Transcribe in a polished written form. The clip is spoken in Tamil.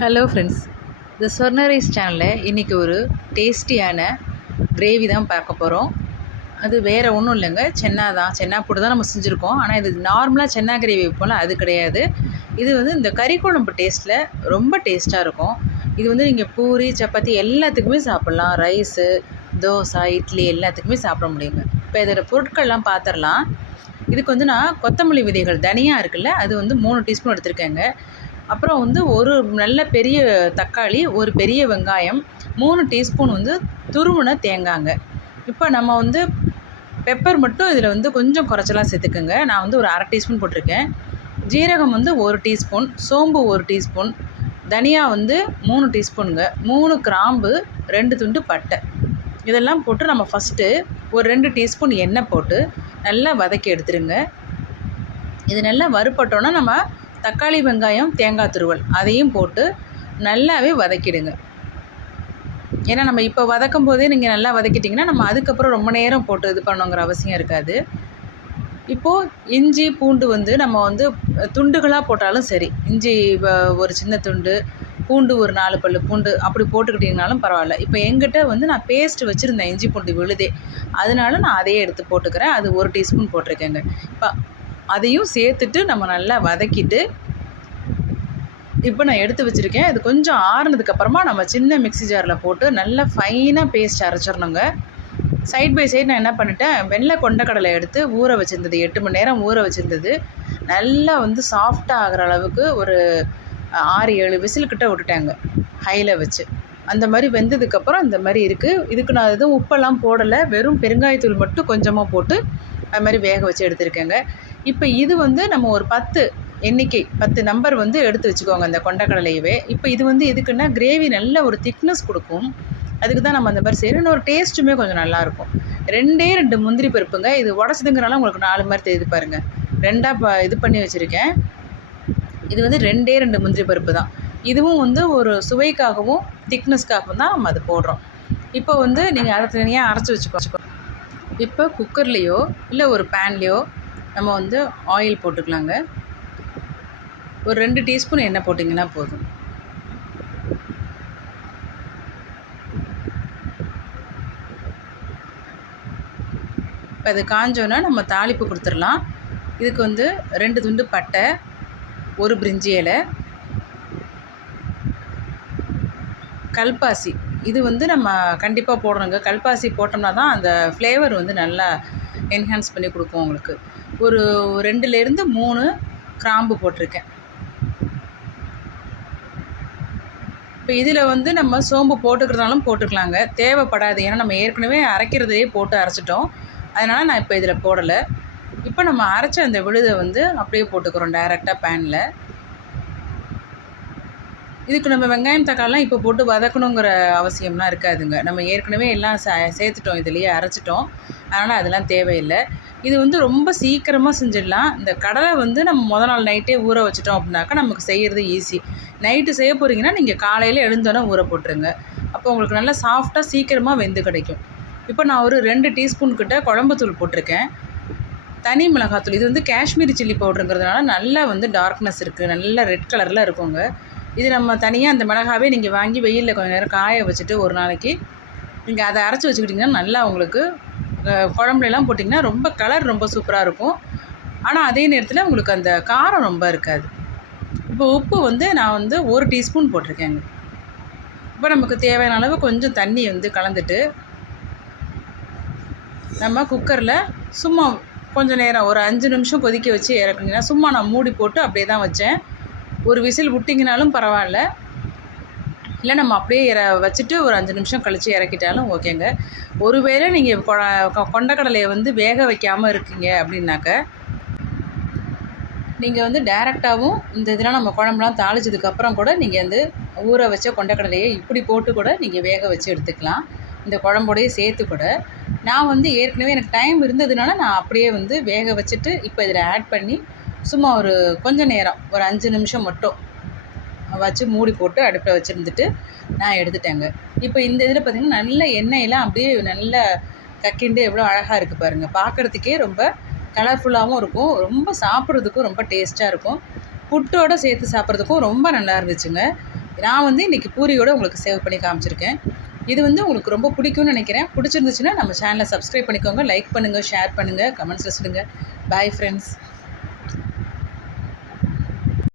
ஹலோ ஃப்ரெண்ட்ஸ், இந்த சொர்ணரைஸ் சேனலில் இன்றைக்கி ஒரு டேஸ்டியான கிரேவி தான் பார்க்க போகிறோம். அது வேறு ஒன்றும் இல்லைங்க, சென்னா தான். சென்னா போட்டு தான் நம்ம செஞ்சுருக்கோம். ஆனால் இது நார்மலாக சென்னா கிரேவி வைப்போம்ல, அது கிடையாது. இது வந்து இந்த கறி குழம்பு டேஸ்ட்டில் ரொம்ப டேஸ்ட்டாக இருக்கும். இது வந்து நீங்கள் பூரி, சப்பாத்தி எல்லாத்துக்குமே சாப்பிட்லாம். ரைஸு, தோசை, இட்லி எல்லாத்துக்குமே சாப்பிட முடியுங்க. இப்போ இதோட பொருட்கள்லாம் பார்த்துடலாம். இதுக்கு வந்து நான் கொத்தமல்லி விதைகள், தனியா இருக்குல்ல, அது வந்து 3 டீஸ்பூன் எடுத்திருக்கேங்க. அப்புறம் வந்து ஒரு நல்ல பெரிய தக்காளி, ஒரு பெரிய வெங்காயம், 3 டீஸ்பூன் வந்து துருவின தேங்காய்ங்க. இப்போ நம்ம வந்து பெப்பர் மட்டும் இதில் வந்து கொஞ்சம் குறைச்சலா சேர்த்துக்குங்க. நான் வந்து ஒரு 1/2 டீஸ்பூன் போட்டிருக்கேன். ஜீரகம் வந்து 1 டீஸ்பூன், சோம்பு 1 டீஸ்பூன், தனியா வந்து 3 டீஸ்பூனுங்க, 3 கிராம்பு, 2 துண்டு பட்டை. இதெல்லாம் போட்டு நம்ம ஃபஸ்ட்டு ஒரு 2 டீஸ்பூன் எண்ணெய் போட்டு நல்லா வதக்கி எடுத்துருங்க. இது நல்லா வறுபட்டோன்னா நம்ம தக்காளி, வெங்காயம், தேங்காய் துருவல் அதையும் போட்டு நல்லாவே வதக்கிடுங்க. ஏன்னா நம்ம இப்போ வதக்கும் போதே நீங்கள் நல்லா வதக்கிட்டிங்கன்னா நம்ம அதுக்கப்புறம் ரொம்ப நேரம் போட்டு இது பண்ணணுங்கிற அவசியம் இருக்காது. இப்போது இஞ்சி, பூண்டு வந்து நம்ம வந்து துண்டுகளாக போட்டாலும் சரி, இஞ்சி ஒரு சின்ன துண்டு, பூண்டு ஒரு 4 பல்லு பூண்டு அப்படி போட்டுக்கிட்டிங்கனாலும் பரவாயில்ல. இப்போ என்கிட்ட வந்து நான் பேஸ்ட் வச்சுருந்தேன், இஞ்சி பூண்டு விழுதே, அதனால நான் அதையே எடுத்து போட்டுக்கிறேன். அது 1 டீஸ்பூன் போட்டிருக்கேங்க. இப்போ அதையும் சேர்த்துட்டு நம்ம நல்லா வதக்கிட்டு, இப்போ நான் எடுத்து வச்சுருக்கேன். அது கொஞ்சம் ஆறுனதுக்கப்புறமா நம்ம சின்ன மிக்ஸி ஜாரில் போட்டு நல்லா ஃபைனாக பேஸ்ட் அரைச்சிடணுங்க. சைட் பை சைடு நான் என்ன பண்ணிட்டேன், வெள்ளை கொண்டக்கடலை எடுத்து ஊற வச்சுருந்தது, 8 மணி நேரம் ஊற வச்சுருந்தது. நல்லா வந்து சாஃப்டாக ஆகிற அளவுக்கு ஒரு 6, 7 விசில்கிட்ட விட்டுட்டேங்க ஹையில் வச்சு. அந்த மாதிரி வெந்ததுக்கப்புறம் இந்த மாதிரி இருக்குது. இதுக்கு நான் எதுவும் உப்பெல்லாம் போடலை, வெறும் பெருங்காயத்தூள் மட்டும் கொஞ்சமாக போட்டு அது மாதிரி வேக வச்சு எடுத்துருக்கேங்க. இப்போ இது வந்து நம்ம ஒரு 10 எண்ணிக்கை 10 நம்பர் வந்து எடுத்து வச்சுக்கோங்க அந்த கொண்டக்கடலையவே. இப்போ இது வந்து எதுக்குன்னா கிரேவி நல்ல ஒரு திக்னஸ் கொடுக்கும். அதுக்கு தான் நம்ம அந்த மாதிரி செய்யணும். இன்னொரு டேஸ்ட்டுமே கொஞ்சம் நல்லாயிருக்கும். 2 முந்திரி பருப்புங்க. இது உடச்சதுங்கிறனால உங்களுக்கு 4 மாதிரி தெரியுது பாருங்கள். 2ஆக இது பண்ணி வச்சுருக்கேன். இது வந்து 2 முந்திரி பருப்பு தான். இதுவும் வந்து ஒரு சுவைக்காகவும் திக்னஸ்க்காகவும் தான் நம்ம அது போடுறோம். இப்போ வந்து நீங்கள் அதை தனியாக அரைச்சி வச்சுக்கோ. இப்போ குக்கர்லேயோ இல்லை ஒரு பேன்லேயோ நம்ம வந்து ஆயில் போட்டுக்கலாங்க. ஒரு 2 டீஸ்பூன் எண்ணெய் போட்டிங்கன்னா போதும். இப்போ அது காஞ்சோன்னா நம்ம தாளிப்பு கொடுத்துடலாம். இதுக்கு வந்து 2 துண்டு பட்டை, 1 பிரிஞ்சி இலை, கல்பாசி. இது வந்து நம்ம கண்டிப்பாக போடணுங்க. கல்பாசி போட்டோம்னா தான் அந்த ஃப்ளேவர் வந்து நல்லா என்ஹான்ஸ் பண்ணி கொடுக்கும் உங்களுக்கு. ஒரு 2லேருந்து 3 கிராம்பு போட்டிருக்கேன். இப்போ இதில் வந்து நம்ம சோம்பு போட்டுக்கிறதாலும் போட்டுக்கலாங்க, தேவைப்படாது. ஏன்னா நம்ம ஏற்கனவே அரைக்கிறதையே போட்டு அரைச்சிட்டோம். அதனால் நான் இப்போ இதில் போடலை. இப்போ நம்ம அரைச்ச அந்த விழுதை வந்து அப்படியே போட்டுக்கிறோம் டைரெக்டாக பேனில். இதுக்கு நம்ம வெங்காயம், தக்காளிலாம் இப்போ போட்டு வதக்கணுங்கிற அவசியம்லாம் இருக்காதுங்க. நம்ம ஏற்கனவே எல்லாம் சேர்த்துட்டோம், இதுலேயே அரைச்சிட்டோம். அதனால் அதெல்லாம் தேவையில்லை. இது வந்து ரொம்ப சீக்கிரமாக செஞ்சிடலாம். இந்த கடலை வந்து நம்ம முதல் நாள் நைட்டே ஊற வச்சுட்டோம் அப்படின்னாக்கா நமக்கு செய்கிறது ஈஸி. நைட்டு செய்ய போகிறீங்கன்னா நீங்கள் காலையில் எழுந்தோன்னே ஊற போட்டுருங்க. அப்போ உங்களுக்கு நல்லா சாஃப்டாக சீக்கிரமாக வெந்து கிடைக்கும். இப்போ நான் ஒரு 2 டீஸ்பூன் கிட்ட குழம்புத்தூள் போட்டிருக்கேன். தனி மிளகாத்தூள், இது வந்து காஷ்மீரி சில்லி பவுடருங்கிறதுனால நல்லா வந்து டார்க்னஸ் இருக்குது, நல்லா ரெட் கலரில் இருக்குங்க. இது நம்ம தனியாக அந்த மிளகாவே நீங்கள் வாங்கி வெயிலில் கொஞ்சம் நேரம் காய வச்சுட்டு ஒரு நாளைக்கு நீங்கள் அதை அரைச்சி வச்சுக்கிட்டிங்கன்னா நல்லா உங்களுக்கு குழம்புலாம் போட்டிங்கன்னா ரொம்ப கலர் ரொம்ப சூப்பராக இருக்கும். ஆனால் அதே நேரத்தில் உங்களுக்கு அந்த காரம் ரொம்ப இருக்காது. இப்போ உப்பு வந்து நான் வந்து 1 டீஸ்பூன் போட்டிருக்கேங்க. இப்போ நமக்கு தேவையான அளவு கொஞ்சம் தண்ணி வந்து கலந்துட்டு நம்ம குக்கரில் சும்மா கொஞ்சம் நேரம் ஒரு 5 நிமிஷம் கொதிக்க வச்சு இறக்குனீங்கன்னா, சும்மா நான் மூடி போட்டு அப்படியே தான் வச்சேன். ஒரு விசில் விட்டிங்கனாலும் பரவாயில்ல, இல்லை நம்ம அப்படியே வச்சுட்டு ஒரு 5 நிமிஷம் கழித்து இறக்கிட்டாலும் ஓகேங்க. ஒருவேளை நீங்கள் கொண்டக்கடலையை வந்து வேக வைக்காமல் இருக்கீங்க அப்படின்னாக்க, நீங்கள் வந்து டைரெக்டாகவும் இந்த இதெல்லாம் நம்ம குழம்புலாம் தாளிச்சதுக்கப்புறம் கூட நீங்கள் வந்து ஊற வச்ச கொண்டக்கடலையை இப்படி போட்டு கூட நீங்கள் வேக வச்சு எடுத்துக்கலாம், இந்த குழம்போடையே சேர்த்து கூட. நான் வந்து ஏற்கனவே எனக்கு டைம் இருந்ததுனால நான் அப்படியே வந்து வேக வச்சுட்டு இப்போ இதில் ஆட் பண்ணி சும்மா ஒரு கொஞ்சம் நேரம் ஒரு 5 நிமிஷம் மட்டும் வச்சு மூடி போட்டு அடுப்பில் வச்சுருந்துட்டு நான் எடுத்துட்டேங்க. இப்போ இந்த இதில் பார்த்திங்கன்னா நல்ல எண்ணெயெல்லாம் அப்படியே நல்லா கக்கிண்டு எவ்வளோ அழகாக இருக்குது பாருங்கள். பார்க்குறதுக்கே ரொம்ப கலர்ஃபுல்லாகவும் இருக்கும், ரொம்ப சாப்பிட்றதுக்கும் ரொம்ப டேஸ்ட்டாக இருக்கும். புட்டோடு சேர்த்து சாப்பிட்றதுக்கும் ரொம்ப நல்லா இருந்துச்சுங்க. நான் வந்து இன்றைக்கி பூரியோடு உங்களுக்கு சேவ் பண்ணி காமிச்சிருக்கேன். இது வந்து உங்களுக்கு ரொம்ப பிடிக்கும்னு நினைக்கிறேன். பிடிச்சிருந்துச்சுன்னா நம்ம சேனலை சப்ஸ்கிரைப் பண்ணிக்கோங்க, லைக் பண்ணுங்கள், ஷேர் பண்ணுங்கள், கமெண்ட்ஸில் சொல்லுங்கள். Bye friends.